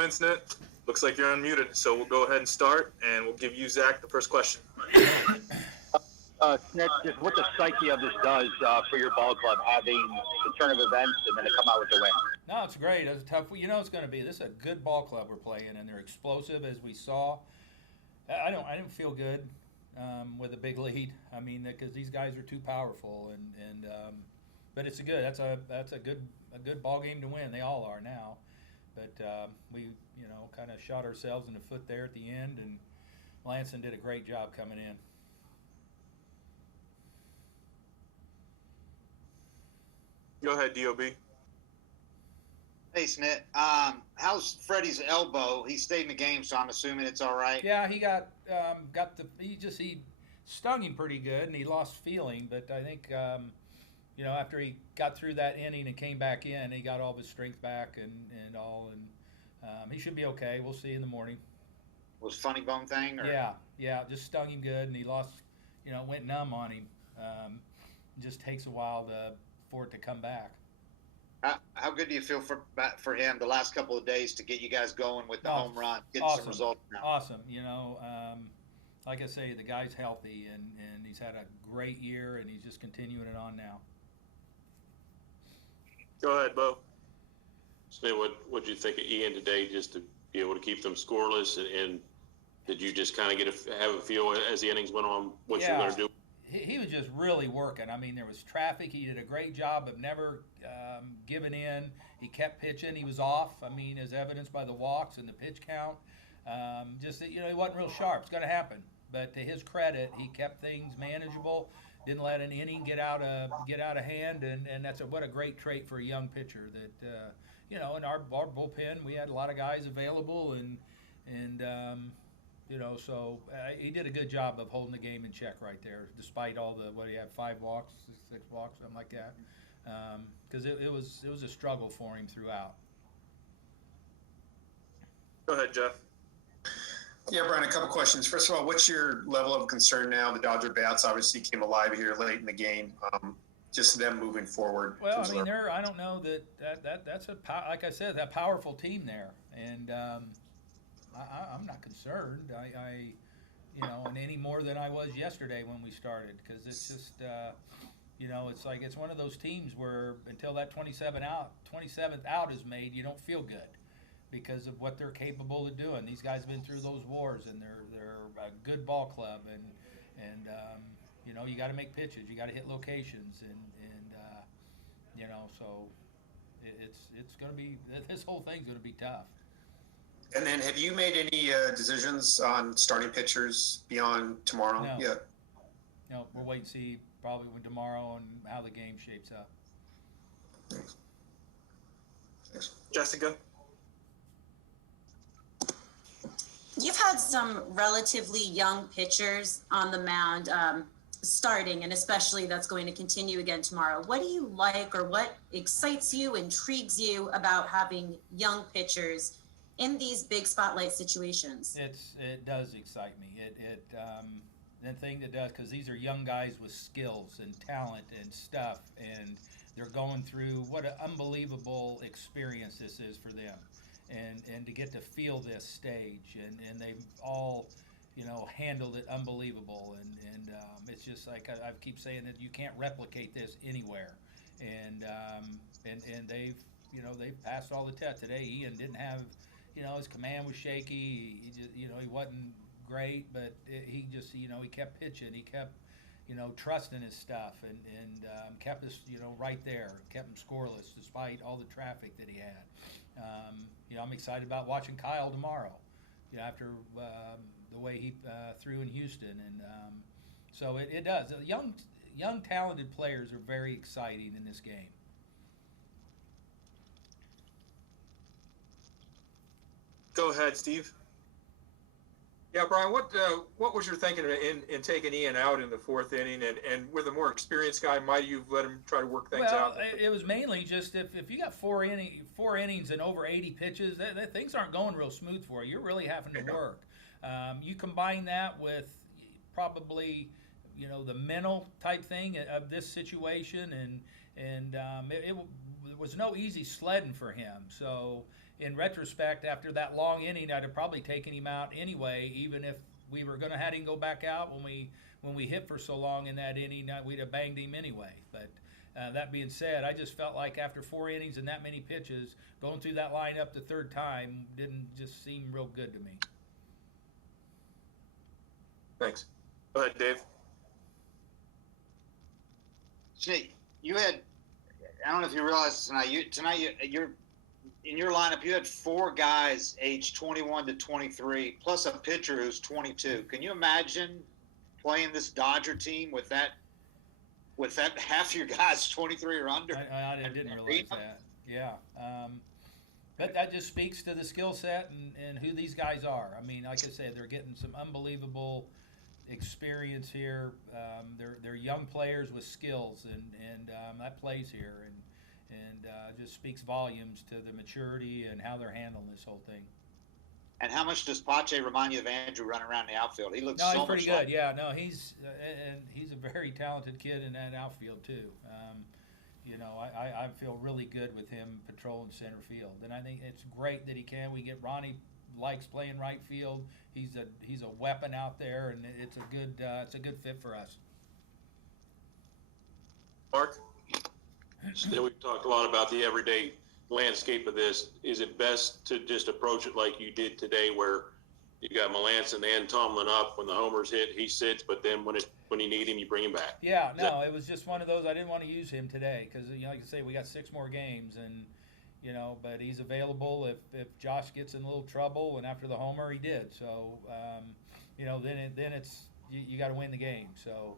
in, Snit. Looks like you're unmuted, so we'll go ahead and start, and we'll give you, Zach, the first question. Snit, just what the psyche of this does for your ball club, having the turn of events and then to come out with the win. No, it's great. It's tough. You know, it's going to be. This is a good ball club we're playing, and they're explosive, as we saw. I didn't feel good with a big lead. I mean, because these guys are too powerful, but it's that's a good ball game to win. They all are now, but we kind of shot ourselves in the foot there at the end, and Lanson did a great job coming in. Go ahead, DOB. Hey, Snit. How's Freddie's elbow? He stayed in the game, so I'm assuming it's all right. Yeah, he he stung him pretty good, and he lost feeling. But I think after he got through that inning and came back in, he got all of his strength back and all, and he should be okay. We'll see in the morning. Was funny bone thing? Or? Yeah, just stung him good, and he lost. Went numb on him. It just takes a while for it to come back. How good do you feel for him the last couple of days to get you guys going with the home run, getting awesome. some results now? Awesome. Like I say, the guy's healthy, and he's had a great year, and he's just continuing it on now. Go ahead, Bo. Smith, what did you think of Ian today, just to be able to keep them scoreless, and did you just kind of have a feel as the innings went on what you're going to do? He was just really working. I mean, there was traffic. He did a great job of never giving in. He kept pitching. He was off. I mean, as evidenced by the walks and the pitch count. Just that, he wasn't real sharp. It's going to happen. But to his credit, he kept things manageable. Didn't let an inning get out of hand, and that's what a great trait for a young pitcher. That in our bullpen, we had a lot of guys available, and so he did a good job of holding the game in check right there, despite all what he had, 5 walks, 6 walks, something like that. Because it was a struggle for him throughout. Go ahead, Jeff. Yeah, Brian, a couple questions. First of all, what's your level of concern now? The Dodger bats obviously came alive here late in the game. Just them moving forward. Well, I mean, I don't know that's like I said, that powerful team there, and I'm not concerned. And any more than I was yesterday when we started, because it's just, it's like it's one of those teams where until that 27th out is made, you don't feel good because of what they're capable of doing. These guys have been through those wars, and they're a good ball club, and you got to make pitches, you got to hit locations, and so it's going to be, this whole thing's going to be tough. And then, have you made any decisions on starting pitchers beyond tomorrow yet? No, we'll wait and see probably tomorrow and how the game shapes up. Thanks. Jessica? You've had some relatively young pitchers on the mound starting, and especially that's going to continue again tomorrow. What do you like, or what excites you, intrigues you about having young pitchers in these big spotlight situations? It does excite me. The thing that does, because these are young guys with skills and talent and stuff, and they're going through what an unbelievable experience this is for them, and to get to feel this stage, and they've all handled it unbelievable, and it's just like I keep saying that you can't replicate this anywhere, and they've passed all the tests today. Ian didn't have. His command was shaky. He just, he wasn't great, but he just, he kept pitching. He kept, trusting his stuff, and kept us, right there. Kept him scoreless despite all the traffic that he had. I'm excited about watching Kyle tomorrow. After the way he threw in Houston, and so it does. Young talented players are very exciting in this game. Go ahead, Steve. Yeah, Brian, what was your thinking in taking Ian out in the 4th inning, and with a more experienced guy, might you've let him try to work things out? Well, it was mainly just if you got four innings and over 80 pitches, things aren't going real smooth for you. You're really having to work. You combine that with probably the mental type thing of this situation, and it was no easy sledding for him. So in retrospect, after that long inning, I'd have probably taken him out anyway, even if we were going to have him go back out when we hit for so long in that inning, we'd have banged him anyway. But that being said, I just felt like after 4 innings and that many pitches, going through that lineup the third time didn't just seem real good to me. Thanks. Go ahead, Dave. Snake, you had, I don't know if you realize tonight, you're in your lineup, you had 4 guys aged 21 to 23, plus a pitcher who's 22. Can you imagine playing this Dodger team with that half your guys 23 or under? I didn't realize that. Yeah. But that just speaks to the skill set and who these guys are. I mean, like I said, they're getting some unbelievable experience here. They're young players with skills, and that plays here, and just speaks volumes to the maturity and how they're handling this whole thing. And how much does Pache remind you of Andrew running around the outfield? He looks no, so he's pretty much good. like. Yeah, no, he's a very talented kid in that outfield too. I feel really good with him patrolling center field, and I think it's great that he can. We get Ronnie likes playing right field. He's a weapon out there, and it's a good fit for us. Mark? Still, we've talked a lot about the everyday landscape of this. Is it best to just approach it like you did today, where you got Melanson and Tomlin up when the homers hit, he sits, but then when you need him, you bring him back? Yeah, no, it was just one of those. I didn't want to use him today because, like I say, we got 6 more games, and but he's available if Josh gets in a little trouble, and after the homer, he did. So, then it's you got to win the game. So.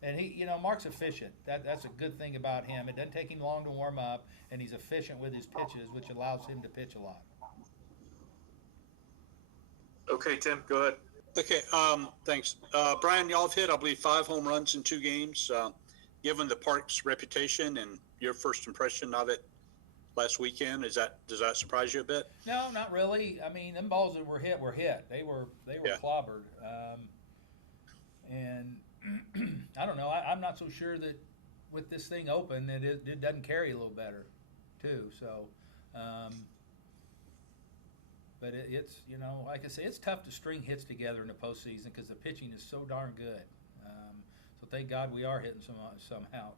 And he, Mark's efficient. That's a good thing about him. It doesn't take him long to warm up, and he's efficient with his pitches, which allows him to pitch a lot. Okay, Tim, go ahead. Okay, thanks. Brian, y'all have hit, I believe, 5 home runs in 2 games. Given the park's reputation and your first impression of it last weekend, does that surprise you a bit? No, not really. I mean, them balls that were hit were hit. They were clobbered. And I don't know. I'm not so sure that with this thing open that it doesn't carry a little better, too. So, but it's like I say, it's tough to string hits together in the postseason because the pitching is so darn good. So thank God we are hitting somehow.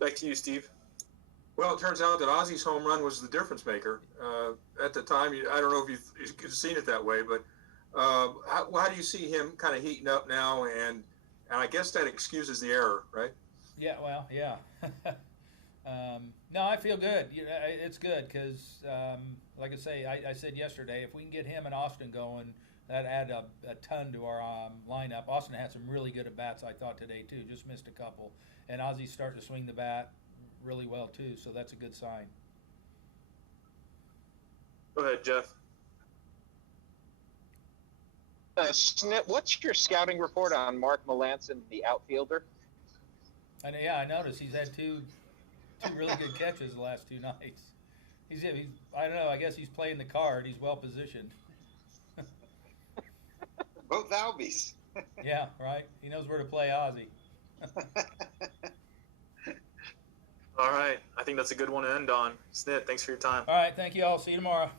Back to you, Steve. Well, it turns out that Ozzy's home run was the difference maker. At the time, I don't know if you've seen it that way, but how do you see him kind of heating up now? And I guess that excuses the error, right? Yeah, well, yeah. No, I feel good. It's good because, like I say, I said yesterday, if we can get him and Austin going, that add a ton to our lineup. Austin had some really good at-bats, I thought, today, too. Just missed a couple. And Ozzy's starting to swing the bat really well, too, so that's a good sign. Go ahead, Jeff. Snit, what's your scouting report on Mark Melanson, the outfielder? And yeah, I noticed he's had two really good catches the last 2 nights. He's I don't know. I guess he's playing the card. He's well positioned. Both Albies. Yeah, right. He knows where to play Ozzy. All right. I think that's a good one to end on. Snit, thanks for your time. All right. Thank you all. See you tomorrow.